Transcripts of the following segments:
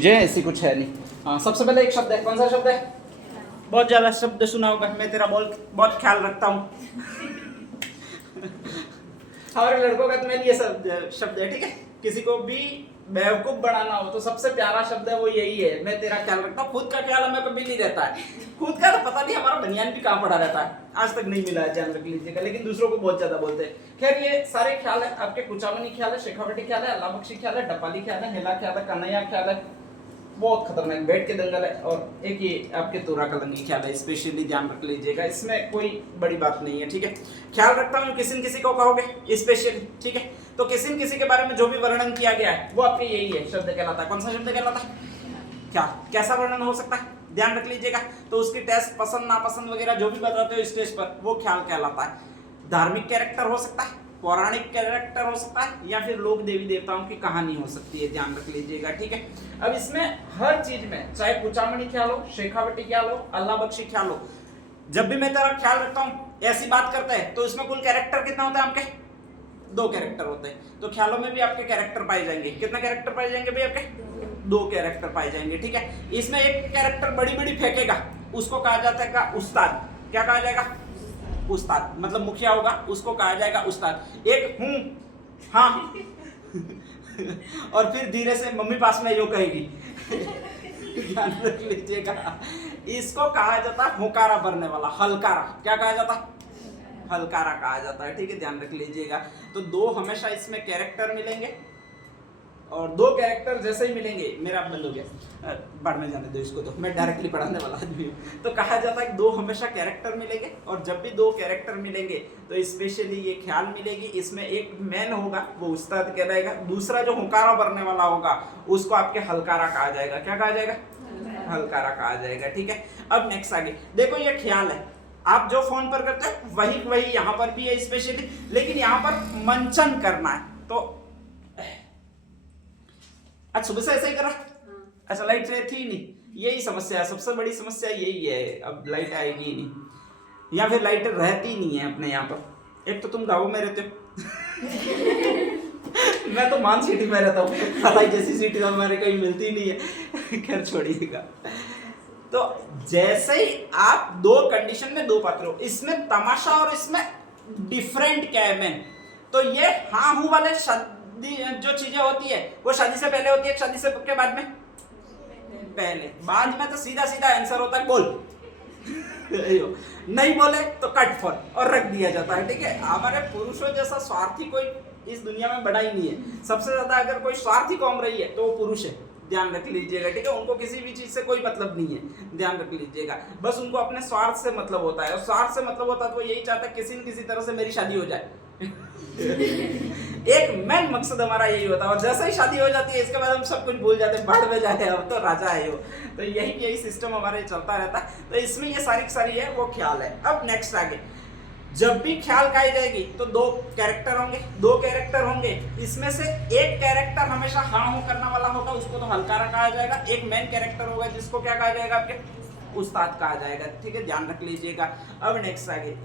मुझे ऐसी कुछ है नहीं। हाँ, सबसे पहले एक शब्द है, कौन सा शब्द है? बहुत ज्यादा शब्द सुना होगा, मैं तेरा बहुत ख्याल रखता हूँ। हमारे लड़कों का तो मेन ये शब्द है, ठीक है। किसी को भी बेवकूफ बनाना हो तो सबसे प्यारा शब्द है वो यही है, मैं तेरा ख्याल रखता हूँ। खुद का ख्याल हमें कभी नहीं रहता है, खुद का तो पता नहीं हमारा बनियान भी कहाँ पड़ा रहता है, आज तक नहीं मिला है, ध्यान रख लीजिएगा। लेकिन दूसरों को बहुत ज्यादा बोलते हैं। खैर ये सारे ख्याल है आपके, कुचामनी ख्याल है, शेखावटी ख्याल है, अल्लाह बख्शी ख्याल है, डपाली ख्याल है, हेला ख्याल है, कन्हैया ख्याल है, बहुत खतरनाक बैठ के दंगल है, और एक ये आपके तोरा कलंगी ख्याल है। स्पेशली ध्यान रख लीजिएगा, इसमें कोई बड़ी बात नहीं है, ठीक है। ख्याल रखता हूँ किसी न किसी को कहोगे स्पेशली, ठीक है। तो किसी न किसी के बारे में जो भी वर्णन किया गया है वो आपके यही है, शब्द कहलाता है। कौन सा शब्द कहलाता है? क्या कैसा वर्णन हो सकता है, ध्यान रख लीजिएगा। तो उसकी टेस्ट, पसंद नापसंद वगैरह जो भी बताते हो स्टेज पर, वो ख्याल कहलाता है। धार्मिक कैरेक्टर हो सकता है, पौराणिक कैरेक्टर हो सकता है, या फिर लोक देवी देवताओं की कहानी हो सकती है, ध्यान रख लीजिएगा, ठीक है। अब इसमें हर चीज में, चाहे कुचामणी ख्याल हो, शेखावटी ख्याल हो, अल्लाह बख्शी ख्याल हो, जब भी मैं तेरा ख्याल रखता हूँ ऐसी बात करते हैं तो इसमें कुल कैरेक्टर कितना होता है आपके? 2 कैरेक्टर होते हैं। तो ख्यालों में भी आपके कैरेक्टर पाए जाएंगे। कितना कैरेक्टर पाए जाएंगे भाई आपके? 2 कैरेक्टर पाए जाएंगे, ठीक है। इसमें एक कैरेक्टर बड़ी बड़ी फेंकेगा, उसको कहा जाता है का उस्ताद। क्या कहा जाएगा? उस्ताद। मतलब मुखिया होगा, उसको कहा जाएगा उस्ताद। एक हूं, हाँ और फिर धीरे से मम्मी पास में यो कहेगी। ध्यान रख लीजिएगा, इसको कहा जाता है होकारा भरने वाला, हलकारा। क्या कहा जाता है? हलकारा कहा जाता है, ठीक है, ध्यान रख लीजिएगा। तो 2 हमेशा इसमें कैरेक्टर मिलेंगे, और 2 कैरेक्टर जैसे ही मिलेंगे, मेरा बंद हो गया, बढ़ में जाने दो इसको, तो मैं डायरेक्टली पढ़ाने वाला आदमी हूँ। तो कहा जाता है कि 2 हमेशा कैरेक्टर मिलेंगे, और जब भी 2 कैरेक्टर मिलेंगे तो स्पेशली ये ख्याल मिलेगी। इसमें एक मैन होगा, वो उस्ताद कहलाएगा, दूसरा जो हुकारा भरने वाला होगा उसको आपके हलकारा कहा जाएगा। क्या कहा जाएगा? हलकारा कहा जाएगा, ठीक है। अब नेक्स्ट आगे देखो, ये ख्याल है, आप जो फोन पर करते हैं वही यहाँ पर भी है स्पेशली, लेकिन यहाँ पर मंचन करना है। तो आज सुबह से ऐसा ही करा, अच्छा लाइट थी नहीं, यही समस्या है, सबसे बड़ी समस्या यही है। अब लाइट आएगी नहीं, या फिर लाइट रहती नहीं है अपने यहाँ पर। एक तो तुम गाँव में रहते हो मैं तो मान सिटी में रहता हूँ, जैसी सिटी तो हमारे कहीं मिलती नहीं है। खैर छोड़िएगा। तो जैसे ही आप 2 कंडीशन में 2 पात्र हो, इसमें तमाशा और इसमें डिफरेंट क्या है मैन। तो ये हाँ हूँ वाले जो चीजें होती है वो शादी से पहले होती है, शादी से के बाद में? पहले। बाद में तो सीधा सीधा आंसर होता है बोल। नहीं बोले तो कट फॉर और रख दिया जाता है, ठीक है। हमारे पुरुषों जैसा स्वार्थी कोई इस दुनिया में बड़ा ही नहीं है। सबसे ज्यादा अगर कोई स्वार्थी कौम रही है तो वो पुरुष है, ध्यान रख लीजिएगा, ठीक है। उनको किसी भी चीज से कोई मतलब नहीं है, ध्यान रख लीजिएगा। बस उनको अपने स्वार्थ से मतलब होता है, और स्वार्थ से मतलब होता है तो वो यही चाहता है किसी न किसी तरह से मेरी शादी हो जाए। एक मेन मकसद हमारा यही होता है, और जैसे ही शादी हो जाती है इसके बाद हम सब कुछ भूल जाते हैं, बाढ़ में जाए अब तो राजा है वो। तो यही सिस्टम हमारे चलता रहता है। तो इसमें ये सारी सारी है वो ख्याल है। अब नेक्स्ट आगे, जब भी ख्याल कही जाएगी तो 2 कैरेक्टर होंगे, 2 कैरेक्टर होंगे। इसमें से एक कैरेक्टर हमेशा हाँ हो करने वाला होगा, उसको तो हलकारा कहा जाएगा। एक मेन कैरेक्टर होगा जिसको क्या कहा जाएगा आपके? उस्ताद कहा जाएगा, ठीक है, ध्यान रख लीजिएगा। अब नेक्स्ट आगे,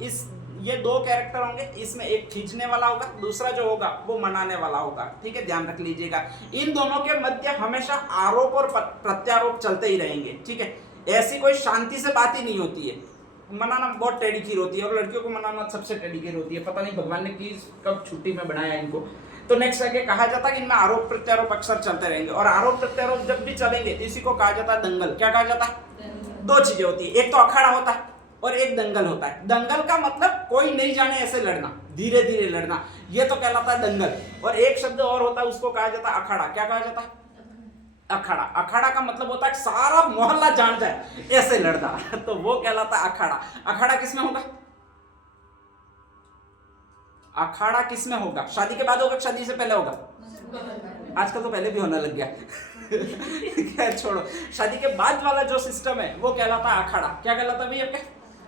ये 2 कैरेक्टर होंगे, इसमें एक खींचने वाला होगा, दूसरा जो होगा वो मनाने वाला होगा, ठीक है, ध्यान रख लीजिएगा। इन दोनों के मध्य हमेशा आरोप और प्रत्यारोप चलते ही रहेंगे, ठीक है। ऐसी कोई शांति से बात ही नहीं होती है। मनाना बहुत टेढ़ी खीर होती है, और लड़कियों को मनाना सबसे टेढ़ी खीर होती है। पता नहीं भगवान ने कब छुट्टी में बनाया इनको। तो नेक्स्ट आगे कहा जाता है कि इनमें आरोप प्रत्यारोप अक्सर चलते रहेंगे, और आरोप प्रत्यारोप जब भी चलेंगे इसी को कहा जाता है दंगल। क्या कहा जाता है? 2 चीजें होती है, एक तो अखाड़ा होता है और एक दंगल होता है। दंगल का मतलब कोई नहीं जाने ऐसे लड़ना, धीरे धीरे लड़ना, ये तो कहलाता है दंगल। और एक शब्द और होता है, उसको कहा जाता है अखाड़ा। क्या कहा जाता है? अखाड़ा। अखाड़ा का मतलब होता है सारा मोहल्ला जान जाए ऐसे लड़ना, तो वो कहलाता है अखाड़ा। अखाड़ा किसमें होगा? अखाड़ा किसमें होगा? शादी के बाद होगा, शादी से पहले होगा? आजकल तो पहले भी होने लग गया। खैर छोड़ो, शादी के बाद वाला जो सिस्टम है वो कहलाता है अखाड़ा। क्या कहलाता है भैया?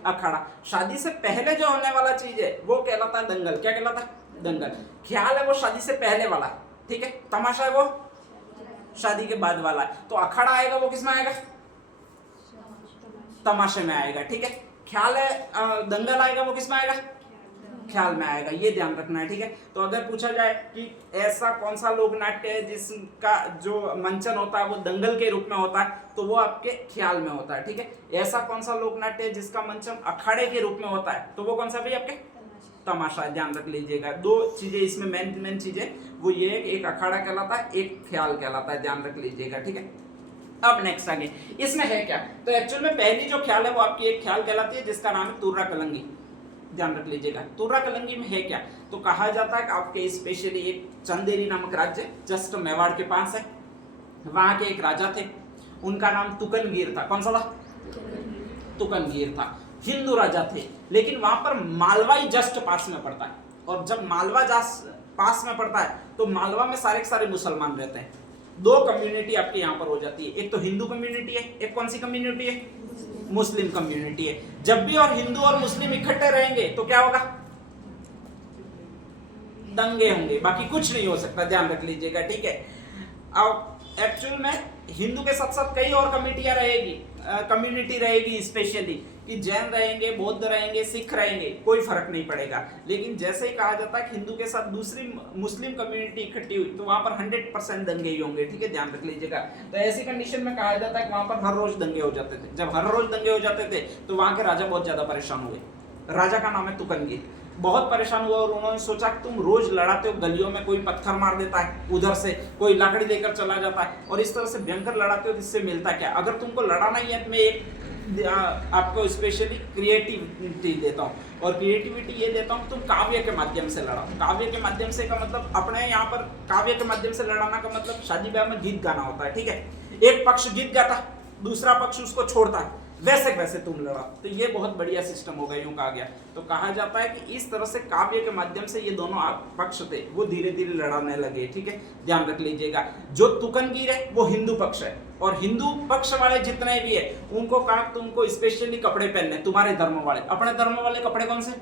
अखाड़ा। शादी से पहले जो होने वाला चीज है वो कहलाता है दंगल। क्या कहलाता है? दंगल। ख्याल है वो शादी से पहले वाला, ठीक है। तमाशा है वो शादी के बाद वाला है। तो अखाड़ा आएगा वो किसमें आएगा? तमाशे में आएगा, ठीक है। ख्याल है दंगल आएगा वो किसमें आएगा? ख्याल में आएगा, ये ध्यान रखना है, ठीक है। तो अगर पूछा जाए कि ऐसा कौन सा लोक नाट्य है जिसका जो मंचन होता है वो दंगल के रूप में होता है, तो वो आपके ख्याल में होता है, ठीक है। ऐसा कौन सा लोक नाट्य है जिसका मंचन अखाड़े के रूप में होता है, तो वो कौन सा भाई आपके तमाशा, ध्यान रख लीजिएगा। दो चीजें इसमें मेन चीजें वो ये है कि एक अखाड़ा कहलाता है, एक ख्याल कहलाता है, ध्यान रख लीजिएगा, ठीक है। अब नेक्स्ट आगे इसमें है क्या, तो एक्चुअल में पहली जो ख्याल है वो आपकी एक ख्याल कहलाती है जिसका नाम है तुर्रा कलंगी, ध्यान रख लीजिएगा। तुर्रा कलंगी में है क्या, तो कहा जाता है कि आपके स्पेशली एक चंदेरी नामक राज्य जस्ट मेवाड़ के पास है, वहां के एक राजा थे, उनका नाम तुकनगीर था। कौन सा था, तुकनगीर था, हिंदू राजा थे, लेकिन वहां पर मालवाई जस्ट पास में पड़ता है, और जब मालवा पास में पड़ता है तो मालवा में सारे के सारे मुसलमान रहते हैं। दो कम्युनिटी आपके यहाँ पर हो जाती है, एक तो हिंदू कम्युनिटी है, एक कौन सी कम्युनिटी है, मुस्लिम कम्युनिटी है। जब भी और हिंदू और मुस्लिम इकट्ठे रहेंगे तो क्या होगा, दंगे होंगे, बाकी कुछ नहीं हो सकता, ध्यान रख लीजिएगा, ठीक है। अब एक्चुअल में हिंदू के साथ साथ कई और कम्युनिटी रहेगी स्पेशली, कि जैन रहेंगे, बौद्ध रहेंगे, सिख रहेंगे, कोई फर्क नहीं पड़ेगा। लेकिन जैसे ही कहा जाता है हिंदू के साथ दूसरी मुस्लिम कम्युनिटी इकट्ठी हुई तो वहां पर 100% दंगे ही होंगे, ठीक है, ध्यान रख लीजिएगा। तो ऐसी कंडीशन में कहा जाता है कि वहां पर हर रोज दंगे हो जाते थे। जब हर रोज दंगे हो जाते थे तो वहां के राजा बहुत ज्यादा परेशान हुए। राजा का नाम है तुकनगीर, बहुत परेशान हुआ और उन्होंने सोचा कि तुम रोज लड़ाते हो, गलियों में कोई पत्थर मार देता है, उधर से कोई लकड़ी देकर चला जाता है, और इस तरह से भयंकर लड़ाते हो, इससे मिलता क्या। अगर तुमको लड़ाना ही है तो मैं एक आपको स्पेशली क्रिएटिविटी देता हूँ, और क्रिएटिविटी ये देता हूँ तुम काव्य के माध्यम से लड़ाओ। काव्य के माध्यम से का मतलब अपने यहाँ पर काव्य के माध्यम से लड़ाना का मतलब शादी ब्याह में गीत गाना होता है, ठीक है। एक पक्ष गीत गाता, दूसरा पक्ष उसको छोड़ता है, वैसे वैसे तुम लड़ा। तो ये बहुत बढ़िया सिस्टम हो गया, यूं कहा गया। तो कहा जाता है कि इस तरह से काव्य के माध्यम से ये दोनों पक्ष थे वो धीरे धीरे लड़ाने लगे, ठीक है, ध्यान रख लीजिएगा। जो तुकनगीर है वो हिंदू पक्ष है, और हिंदू पक्ष वाले जितने भी है उनको कहा तुमको स्पेशली कपड़े पहनने, तुम्हारे धर्म वाले, अपने धर्म वाले कपड़े कौन से,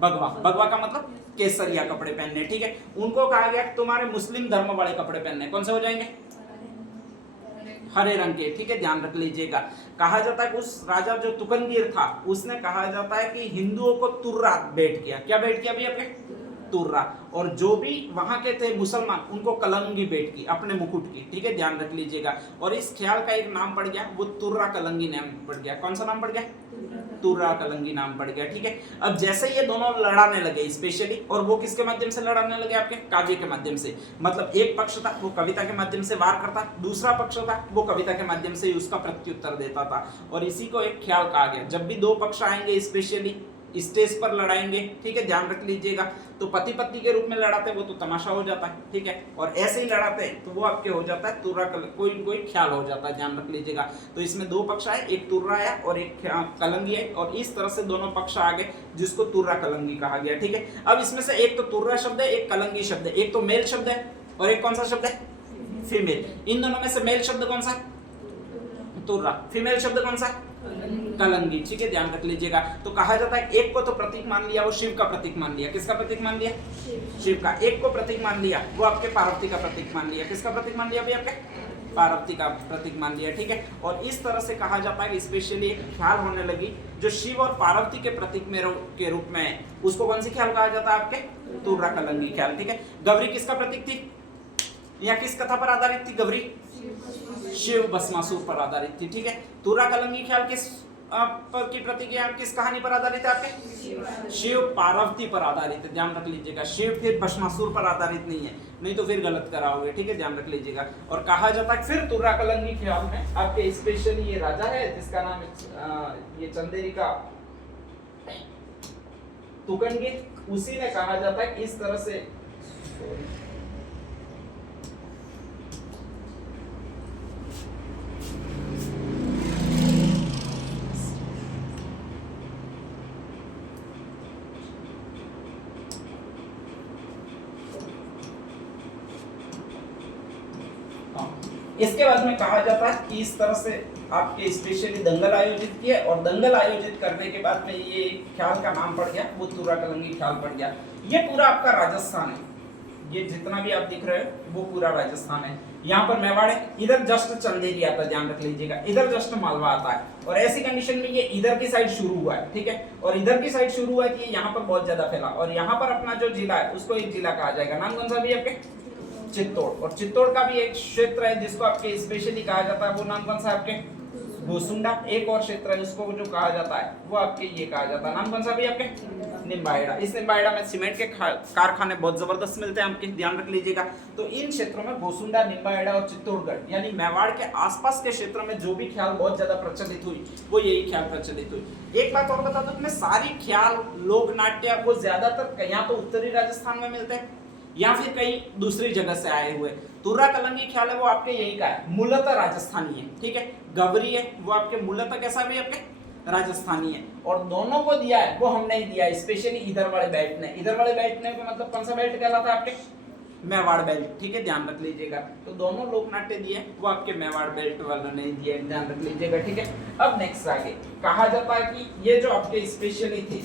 भगवा, भगवा का मतलब केसरिया कपड़े पहनने, ठीक है। उनको कहा गया तुम्हारे मुस्लिम धर्म वाले कपड़े पहनने, कौन से हो जाएंगे, हरे रंग के, ठीक है, ध्यान रख लीजिएगा। कहा जाता है कि उस राजा जो तुकनगीर था उसने कहा जाता है कि हिंदुओं को तुर्रा भेंट किया। क्या भेंट किया भी आपने, तुर्रा, और जो भी वहां के थे मुसलमान उनको कलंगी भेंट की, अपने मुकुट की, ठीक है, ध्यान रख लीजिएगा। और इस ख्याल का एक नाम पड़ गया, वो तुर्रा कलंगी नाम पड़ गया। कौन सा नाम पड़ गया, तुर्रा कलंगी नाम पड़ गया, ठीक है। अब जैसे ये दोनों लड़ाने लगे स्पेशली, और वो किसके माध्यम से लड़ाने लगे, आपके काव्य के माध्यम से। मतलब एक पक्ष था वो कविता के माध्यम से वार करता, दूसरा पक्ष था वो कविता के माध्यम से उसका प्रत्युत्तर देता था, और इसी को एक ख्याल कहा गया। जब भी दो पक्ष आएंगे स्पेशली स्टेज पर लड़ाएंगे, ठीक है, ध्यान रख लीजिएगा। तो पति पत्नी के रूप में लड़ाते वो तो तमाशा हो जाता है, ठीक है, और ऐसे ही लड़ाते तो वो आपके हो जाता है तुर्रा कोई कोई ख्याल हो जाता है, ध्यान रख लीजिएगा। तो इसमें दो पक्ष आए, एक तुर्रा आया और एक कलंगी है, और इस तरह से दोनों पक्ष आ गए जिसको तुर्रा कलंगी कहा गया, ठीक है। अब इसमें से एक तो तुर्रा शब्द है, एक कलंगी शब्द है, एक तो मेल शब्द है और एक कौन सा शब्द है, फीमेल। इन दोनों में से मेल शब्द कौन सा, तुर्रा, फीमेल शब्द कौन सा, कलंगी, ठीक है, ध्यान रख लीजिएगा। तो कहा जाता है एक को तो प्रतीक मान लिया, वो शिव का प्रतीक मान लिया। किसका प्रतीक मान लिया, शिव का। एक को प्रतीक मान लिया, वो आपके पार्वती का प्रतीक मान लिया। किसका प्रतीक मान लिया भाई, आपके पार्वती का प्रतीक मान लिया, ठीक है। और इस तरह से कहा जाता है कि स्पेशली एक ख्याल होने लगी जो शिव और पार्वती के प्रतीक में के रूप में है, उसको कौन सी ख्याल कहा जाता है, आपके तुर्रा कलंगी ख्याल, ठीक है। गौरी किसका प्रतीक थी, या किस कथा पर आधारित थी, गौरी शिव भस्मासुर पर आधारित थी, ठीक है। तुर्रा कलंगी ख्याल किस की प्रतिक्रिया किस कहानी पर आधारित है, आपके शिव पार्वती पर आधारित है, ध्यान रख लीजिएगा। शिव फिर भस्मासुर पर आधारित नहीं है, नहीं तो फिर गलत कराओगे, ठीक है, ध्यान रख लीजिएगा। और कहा जाता है फिर तुर्रा कलंगी ख्याल में आपके स्पेशली ये राजा है जिसका नाम ये चंदेरी का तुकनगीर, उसी ने कहा जाता है इस तरह से इसके बाद में कहा जाता है कि इस तरह से आपके स्पेशली दंगल आयोजित किए, और दंगल आयोजित करने के बाद में ये ख्याल का नाम पड़ गया, वो तुर्रा कलंगी ख्याल पड़ गया। ये पूरा आपका राजस्थान है, ये जितना भी आप दिख रहे हो वो पूरा राजस्थान है। यहाँ पर मेवाड़ है, इधर जस्ट चंदेरी आता है, ध्यान रख लीजिएगा, इधर जस्ट मालवा आता है, और ऐसी कंडीशन में ये इधर की साइड शुरू हुआ है, ठीक है, और इधर की साइड शुरू हुआ है कि यहाँ पर बहुत ज्यादा फैला, और यहाँ पर अपना जो जिला है उसको एक जिला कहा जाएगा, नाम कौन सा भी आपके, चित्तौड़, और चित्तौड़ का भी एक क्षेत्र है जिसको आपके स्पेशली कहा जाता है, वो नाम कौन सा है आपके, गोसुंडा। एक और क्षेत्र है उसको जो कहा जाता है वो आपके ये कहा जाता है, नाम कौन सा भी आपके, निम्बाहेड़ा। इस निम्बाहेड़ा में सीमेंट के कारखाने बहुत जबरदस्त मिलते हैं आपके, ध्यान रख लीजिएगा। तो इन क्षेत्रों में गोसुंडा, निम्बाहेड़ा और चित्तौड़गढ़ यानी मेवाड़ के आसपास के क्षेत्र में जो भी ख्याल बहुत ज्यादा प्रचलित हुई वो यही ख्याल प्रचलित हुई। एक बात और बता दूं, मैं सारी ख्याल लोक नाट्य वो ज्यादातर या तो उत्तरी राजस्थान में मिलते हैं या फिर कई दूसरी जगह से आए हुए। तुर्रा कलंगी ख्याल है वो आपके यही का है, मूलतः राजस्थानी है, ठीक है। गवरी है वो आपके मूलतः कैसा भी आपके राजस्थानी है, और दोनों को दिया है वो हमने ही दिया है, स्पेशली इधर वाले बेल्ट ने। इधर वाले बेल्ट ने को मतलब कौन सा बेल्ट कहलाता है आपके, मेवाड़ बेल्ट, ठीक है, ध्यान रख लीजिएगा। तो दोनों लोकनाट्य दिए वो आपके मेवाड़ बेल्ट वालों ने दिए, ध्यान रख लीजिएगा, ठीक है। अब नेक्स्ट आगे कहा जाता है कि ये जो आपके स्पेशली थे,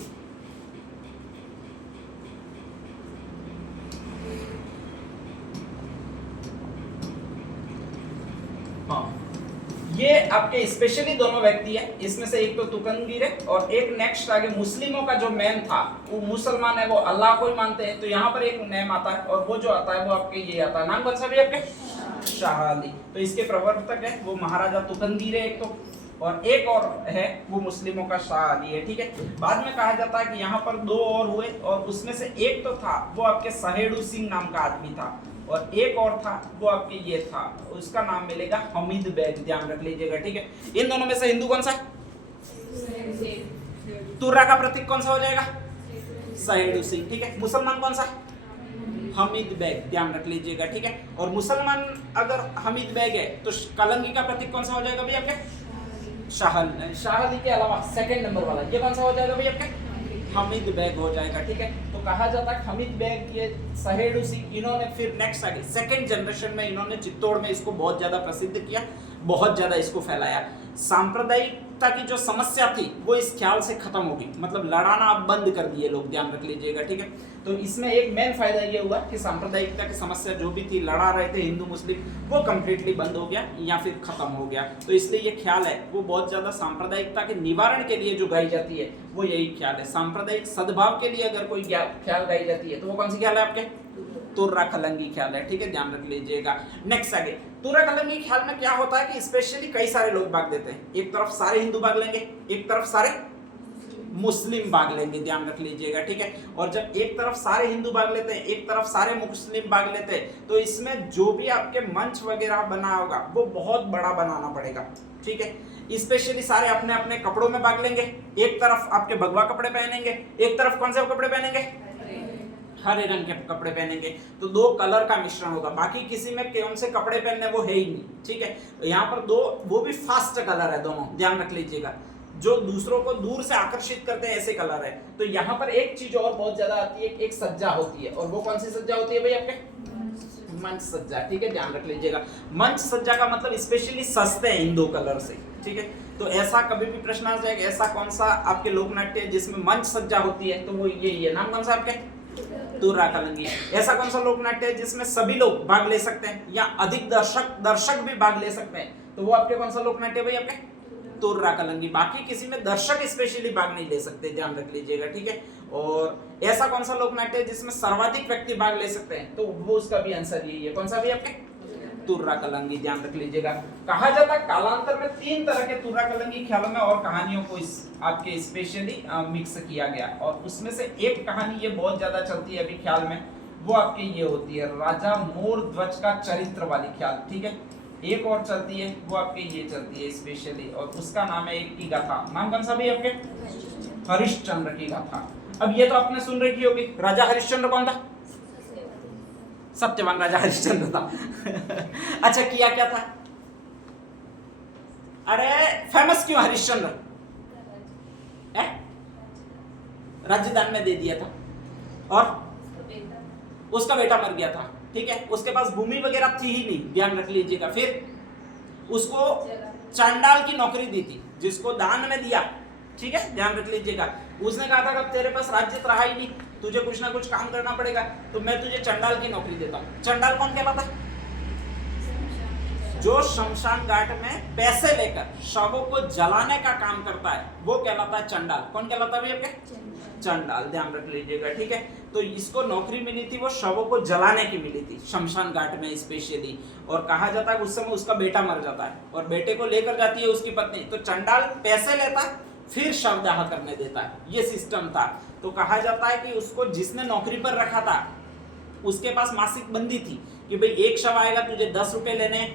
ये आपके स्पेशली दोनों व्यक्ति है, इसमें से एक तो तुकनगीर है और एक नेक्स्ट आगे मुस्लिमों का जो मैन था वो मुसलमान है, वो अल्लाह को ही मानते हैं। तो यहाँ पर एक नेम आता है और वो जो आता है वो आपके ये आता है, नाम कौन सा भी आपके, शाह अली। तो इसके प्रवर्तक है वो महाराजा तुकनगीर है एक तो, और एक और है वो मुस्लिमों का शाह अली है, ठीक है। बाद में कहा जाता है कि यहाँ पर दो और हुए और उसमें से एक तो था वो आपके सहेड़ू सिंह नाम का आदमी था, और एक और था वो आपके ये था, उसका नाम मिलेगा हमीद बेग, ध्यान रख लीजिएगा, ठीक है। इन दोनों में से हिंदू कौन सा है, तुर्रा का प्रतीक कौन सा हो जाएगा, सहेड़ू सिंह, ठीक है। मुसलमान कौन सा है, हमीद बेग, ध्यान रख लीजिएगा, ठीक है। और मुसलमान अगर हमीद बेग है तो कलंगी का प्रतीक कौन सा हो जाएगा भैया आपके, शाह अली के अलावा सेकंड नंबर वाला ये कौन सा हो जाएगा भैया आपके, हमीद बेग हो जाएगा, ठीक है। तो कहा जाता है हमीद बेग, ये सहेड़ू सिंह, इन्होंने फिर नेक्स्ट आगे सेकंड जनरेशन में इन्होंने चित्तौड़ में इसको बहुत ज्यादा प्रसिद्ध किया, बहुत ज्यादा इसको फैलाया। सांप्रदायिकता की जो समस्या थी वो इस ख्याल से खत्म होगी, मतलब लड़ाना अब बंद कर दिए लोग, ध्यान रख लीजिएगा, ठीक है। तो इसमें एक मेन फायदा ये हुआ कि सांप्रदायिकता की समस्या जो भी थी, लड़ा रहे थे हिंदू मुस्लिम, वो कंप्लीटली बंद हो गया या फिर खत्म हो गया। तो इसलिए ये ख्याल है वो बहुत ज्यादा सांप्रदायिकता के निवारण के लिए जो गाई जाती है वो यही ख्याल है। सांप्रदायिक सद्भाव के लिए अगर कोई ख्याल गाई जाती है तो वो कौन सी ख्याल है आपके, तुर्रा कलंगी ख्याल है, ठीक है, ध्यान रख लीजिएगा। नेक्स्ट आगे तुर्रा कलंगी ख्याल में क्या होता है कि स्पेशली कई सारे लोग भाग देते हैं, एक तरफ सारे हिंदू भाग लेंगे, एक तरफ सारे मुस्लिम भाग लेंगे, ध्यान रख लीजिएगा, ठीक है। और जब एक तरफ सारे हिंदू भाग लेते हैं, एक तरफ सारे मुस्लिम भाग लेते हैं, तो इसमें जो भी आपके मंच वगैरह बना होगा वो बहुत बड़ा बनाना पड़ेगा, ठीक है। स्पेशली सारे अपने अपने कपड़ों में भाग लेंगे, एक तरफ आपके भगवा कपड़े पहनेंगे, एक तरफ कौन से कपड़े पहनेंगे, हरे रंग के कपड़े पहनेंगे। तो दो कलर का मिश्रण होगा, बाकी किसी में कौन से कपड़े पहनने वो है ही नहीं, ठीक है। तो यहाँ पर दो वो भी फास्ट कलर है दोनों, ध्यान रख लीजिएगा, जो दूसरों को दूर से आकर्षित करते हैं ऐसे कलर है। तो यहाँ पर एक चीज और बहुत ज्यादा आती है, एक सज्जा होती है, और वो कौन सी सज्जा होती है भाई आपके, मंच सज्जा, ठीक है, ध्यान रख लीजिएगा। मंच सज्जा का मतलब स्पेशली सस्ते हैं इन दो कलर से, ठीक है। तो ऐसा कभी भी प्रश्न आ जाएगा, ऐसा कौन सा आपके लोकनाट्य है जिसमें मंच सज्जा होती है, तो वो यही है, नाम कौन सा आपके, तुर्रा कलंगी। ऐसा कौन सा लोकनाट्य है जिसमें सभी लोग भाग ले सकते हैं या अधिक दर्शक भी भाग ले सकते हैं, तो वो आपके कौन सा लोकनाट्य भाई आपके, तुर्रा कलंगी। बाकी किसी में दर्शक स्पेशली भाग नहीं ले सकते, ध्यान रख लीजिएगा, ठीक है। और ऐसा कौन सा लोकनाट्य है जिसमें सर्वाधिक व्यक्ति भाग ले सकते हैं, तो वो उसका भी आंसर यही है, कौन सा भी आपके, तुर्रा कलंगी, ध्यान रख लीजिएगा। कहा जाता है कालांतर में 3 तरह के तुर्रा कलंगी ख्यालों में और कहानियों को इस आपके स्पेशली मिक्स किया गया, और उसमें से एक कहानी ये बहुत ज्यादा चलती है अभी ख्याल में, वो आपके ये होती है राजा मोर ध्वज का चरित्र वाली ख्याल, ठीक है। एक और चलती है वो आपके ये चलती है स्पेशली, और उसका नाम है एक की गाथा, नाम कौन सा भी आपके, हरिश्चंद्र की गाथा। अब ये तो आपने सुन रखी होगी, राजा हरिश्चंद्र कौन था, सत्यवान राजा हरिश्चंद्र था। अच्छा किया क्या था, अरे फेमस क्यों हरिश्चंद्र, राज्य दान में दे दिया था और उसका बेटा मर गया था, ठीक है। उसके पास भूमि वगैरह थी ही नहीं, ध्यान रख लीजिएगा। फिर उसको चांडाल की नौकरी दी थी, जिसको दान में दिया, ठीक है, ध्यान रख लीजिएगा। उसने कहा था कि तेरे पास राज्य रहा ही नहीं, तुझे कुछ ना कुछ काम करना पड़ेगा, तो मैं तुझे चंडाल की नौकरी देता हूँ। चंडाल कौन कहलाता है, जो शमशान घाट में पैसे लेकर शवों को जलाने का काम करता है वो कहलाता है चंडाल। कौन कहलाता है भैया आपके? चंडाल, ध्यान रख लीजिएगा, ठीक है। तो इसको नौकरी मिली थी, वो शवों को जलाने की मिली थी शमशान घाट में स्पेशली। और कहा जाता है उस समय उसका बेटा मर जाता है और बेटे को लेकर जाती है उसकी पत्नी, तो चंडाल पैसे लेता है फिर शवदाह करने देता है, ये सिस्टम था। तो कहा जाता है कि उसको जिसने नौकरी पर रखा था उसके पास मासिक बंदी थी कि भाई एक शव आएगा, तुझे 10 रुपए लेने,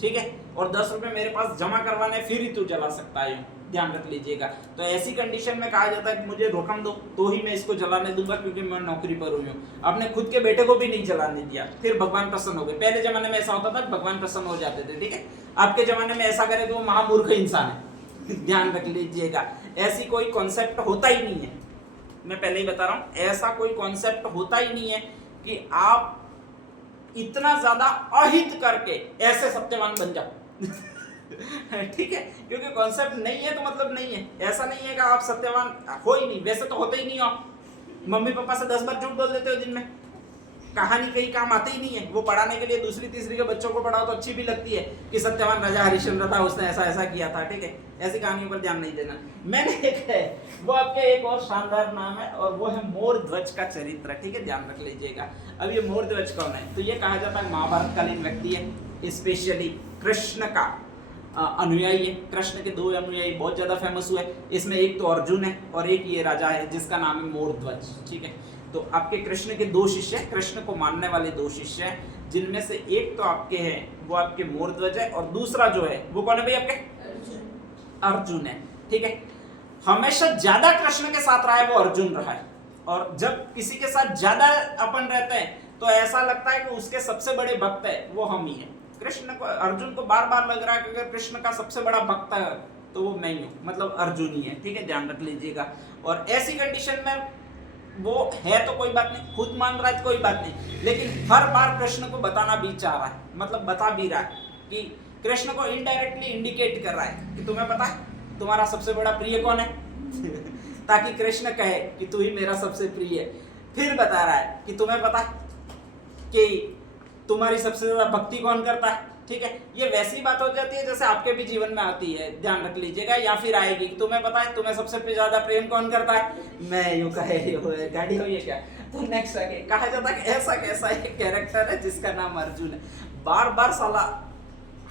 ठीक है, और 10 रुपए मेरे पास जमा करवाने, फिर ही तू जला सकता है, ध्यान रख लीजिएगा। तो ऐसी कंडीशन में कहा जाता है कि मुझे रकम दो तो ही मैं इसको जलाने दूंगा, क्योंकि मैं नौकरी पर हुई हूँ। आपने खुद के बेटे को भी नहीं जलाने दिया, फिर भगवान प्रसन्न हो गए। पहले जमाने में ऐसा होता था भगवान प्रसन्न हो जाते थे, ठीक है। आपके जमाने में ऐसा करे तो वो महामूर्ख इंसान है, ध्यान रख लीजिएगा। ऐसी कोई कॉन्सेप्ट होता ही नहीं है, मैं पहले ही बता रहा हूँ, ऐसा कोई कॉन्सेप्ट होता ही नहीं है कि आप इतना ज्यादा अहित करके ऐसे सत्यवान बन जाओ ठीक है, क्योंकि कॉन्सेप्ट नहीं है तो मतलब नहीं है। ऐसा नहीं है कि आप सत्यवान हो ही नहीं, वैसे तो होते ही नहीं हो। मम्मी पापा से 10 बार झूठ बोल देते हो दिन में, कहानी कहीं काम आती ही नहीं है। वो पढ़ाने के लिए दूसरी तीसरी के बच्चों को पढ़ाओ तो अच्छी भी लगती है कि सत्यवान राजा हरिश्चंद्र था, उसने ऐसा ऐसा किया था, ठीक है। ऐसी कहानियों पर ध्यान नहीं देना। मैंने एक है वो आपके एक और शानदार नाम है और वो है मोर ध्वज का चरित्र, ठीक है, ध्यान रख लीजिएगा। अब ये मोर ध्वज कौन है? तो ये कहा जाता है महाभारत कालीन व्यक्ति है, स्पेशली कृष्ण का अनुयायी है। कृष्ण के 2 अनुयायी बहुत ज्यादा फेमस हुए, इसमें एक तो अर्जुन है और एक ये राजा है जिसका नाम है मोर ध्वज, ठीक है। तो आपके कृष्ण के 2 शिष्य हैं, कृष्ण को मानने वाले 2 शिष्य हैं, जिनमें से एक तो आपके हैं वो आपके मोर ध्वज है और दूसरा जो है वो कौन है भाई आपके? अर्जुन है, ठीक है। हमेशा ज्यादा कृष्ण के साथ रहा है वो अर्जुन रहा है, और जब किसी के साथ ज्यादा अपन रहते हैं तो ऐसा लगता है कि उसके सबसे बड़े भक्त है वो हम ही है। कृष्ण को, अर्जुन को बार बार लग रहा है कि अगर कृष्ण का सबसे बड़ा भक्त है तो वो मैं ही हूँ, मतलब अर्जुन ही है, ठीक है, ध्यान रख लीजिएगा। और ऐसी कंडीशन में वो है तो कोई बात नहीं, खुद मान रहा है तो कोई बात नहीं, लेकिन हर बार कृष्ण को बताना भी चाह रहा है, मतलब बता भी रहा है कि कृष्ण को इनडायरेक्टली इंडिकेट कर रहा है कि तुम्हें पता है तुम्हारा सबसे बड़ा प्रिय कौन है ताकि कृष्ण कहे कि तू ही मेरा सबसे प्रिय है। फिर बता रहा है कि तुम्हें पता है कि तुम्हारी सबसे ज्यादा भक्ति कौन करता है, ठीक है। ये वैसी बात हो जाती है जैसे आपके भी जीवन में आती है, ध्यान रख लीजिएगा। या फिर आएगी, तुम्हें पता है तुम्हें सबसे ज्यादा प्रेम कौन करता है? मैं, यूं कहे गाड़ी हो ये क्या। तो नेक्स्ट आगे कहा जाता है कि ऐसा कैसा एक कैरेक्टर है जिसका नाम अर्जुन है, बार बार साला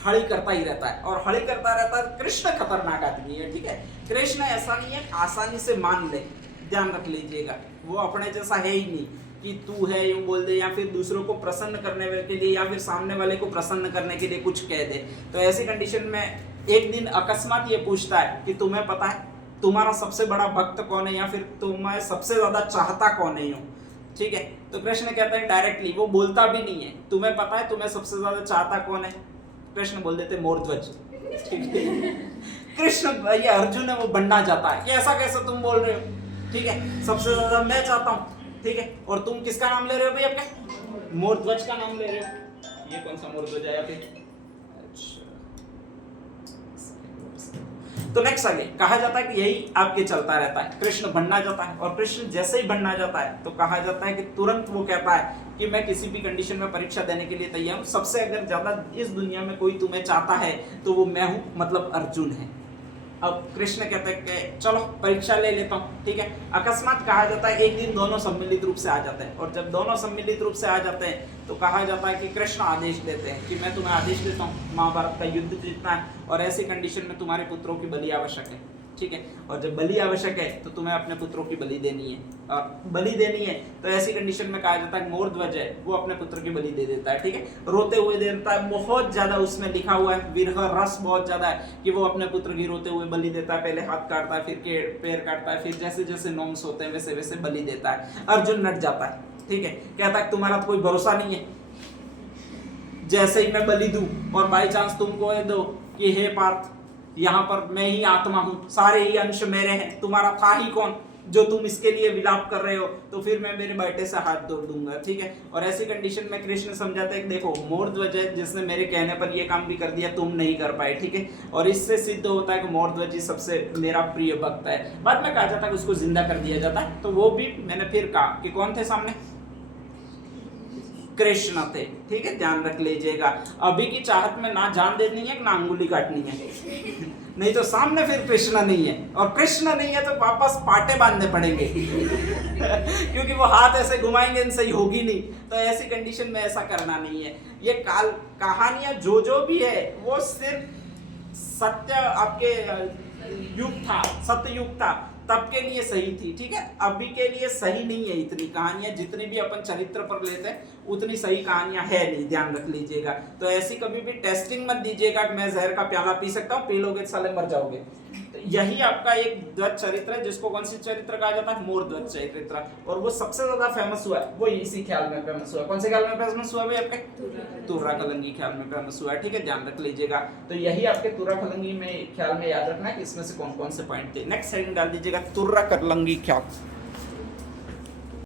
हड़ी करता ही रहता है और हड़ी करता रहता है। कृष्ण खतरनाक आदमी है, ठीक है। कृष्ण ऐसा नहीं है आसानी से मान ले, ध्यान रख लीजिएगा। वो अपने जैसा है ही नहीं कि तू है यूं बोल दे, या फिर दूसरों को प्रसन्न करने के लिए या फिर सामने वाले को प्रसन्न करने के लिए कुछ कह दे। तो ऐसी कंडीशन में एक दिन अकस्मात ये पूछता है कि तुम्हें पता है तुम्हारा सबसे बड़ा भक्त कौन है, या फिर तुम्हें सबसे ज्यादा चाहता कौन है, यूं, ठीक है। तो कृष्ण कहता है डायरेक्टली, वो बोलता भी नहीं है, तुम्हें पता है तुम्हें सबसे ज्यादा चाहता कौन है? कृष्ण बोल देते मोरध्वज, ठीक है। कृष्ण, ये अर्जुन है वो बनना जाता है कि ऐसा कैसे तुम बोल रहे हो, ठीक है, सबसे ज्यादा मैं चाहता हूँ, ठीक है, और तुम किसका नाम ले रहे हो भाई? आपके मोरध्वज का नाम ले रहे हो। ये कौन सा मोरध्वज है फिर? तो नेक्स्ट आगे कहा जाता है कि यही आपके चलता रहता है, कृष्ण बनना जाता है, और कृष्ण जैसे ही बनना जाता है तो कहा जाता है कि तुरंत वो कहता है कि मैं किसी भी कंडीशन में परीक्षा देने के लिए तैयार हूँ। सबसे अगर ज्यादा इस दुनिया में कोई तुम्हें चाहता है तो वो मैं हूँ, मतलब अर्जुन है। अब कृष्ण कहते हैं कि चलो परीक्षा ले लेता हूँ, ठीक है। अकस्मात कहा जाता है एक दिन दोनों सम्मिलित रूप से आ जाते हैं, और जब दोनों सम्मिलित रूप से आ जाते हैं तो कहा जाता है कि कृष्ण आदेश देते हैं कि मैं तुम्हें आदेश देता हूँ महाभारत का युद्ध जीतना है, और ऐसी कंडीशन में तुम्हारे पुत्रों की बलि आवश्यक है, ठीक है। और जब बलि आवश्यक है तो तुम्हें अपने पुत्रों की बलि देनी है, और बलि देनी है तो ऐसी कंडीशन में कहा जाता है मोरध्वज है वो अपने पुत्र की बलि दे देता है, ठीक है। रोते हुए देता है, बहुत ज्यादा उसमें लिखा हुआ है, विरह रस बहुत ज्यादा है कि वो अपने पुत्र की रोते हुए बलि देता है। पहले हाथ काटता है, फिर पैर काटता है, फिर जैसे जैसे नॉर्म्स होते हैं वैसे वैसे बलि देता है। अर्जुन नट जाता है, ठीक है, कहता है तुम्हारा तो कोई भरोसा नहीं है, जैसे ही मैं बलि दूं और बाई चांस तुमको ये दो कि हे पार्थ यहाँ पर मैं ही आत्मा हूँ, सारे ही अंश मेरे हैं, तुम्हारा था ही कौन जो तुम इसके लिए विलाप कर रहे हो, तो फिर मैं मेरे बेटे से हाथ तोड़ दूंगा, ठीक है। और ऐसी कंडीशन में कृष्ण समझाते हैं कि देखो मोरध्वज है जिसने मेरे कहने पर ये काम भी कर दिया, तुम नहीं कर पाए, ठीक है। और इससे सिद्ध होता है कि मोरध्वज जी सबसे मेरा प्रिय भक्त है। बाद में कहा जाता है कि उसको जिंदा कर दिया जाता है, तो वो भी मैंने फिर कहा कि कौन थे सामने? कृष्ण थे, ठीक है, ध्यान रख लीजिएगा। अभी की चाहत में ना जान देनी है ना अंगुली काटनी है, नहीं तो सामने फिर कृष्ण नहीं है, और कृष्ण नहीं है तो वापस पाटे बांधने पड़ेंगे क्योंकि वो हाथ ऐसे घुमाएंगे सही होगी नहीं। तो ऐसी कंडीशन में ऐसा करना नहीं है। ये काल कहानियां जो भी है वो सिर्फ सत्य आपके युग था, सत्य युग था, तब के लिए सही थी, ठीक है। अभी के लिए सही नहीं है। इतनी कहानियां जितनी भी अपन चरित्र पर लेते हैं उतनी सही कहानियां है नहीं, ध्यान रख लीजिएगा। तो ऐसी कभी भी टेस्टिंग मत दीजिएगा कि मैं जहर का प्याला पी सकता हूँ, पी लोगे तो साले मर जाओगे। तो यही आपका एक ध्वज चरित्र है, जिसको कौन सी चरित्र कहा जाता है, मोर ध्वज चरित्र, और वो सबसे ज्यादा फेमस हुआ है वो इसी ख्याल में फेमस हुआ। कौन से ख्याल में फेमस हुआ भाई आपके? तुर्रा कलंगी ख्याल में फेमस हुआ है, ठीक है, ध्यान रख लीजिएगा। तो यही आपके तुर्रा कलंगी में ख्याल में याद रखना है कि इसमें से कौन कौन से पॉइंट थे। नेक्स्ट हेडिंग डाल दीजिएगा तुर्रा कलंगी ख्याल।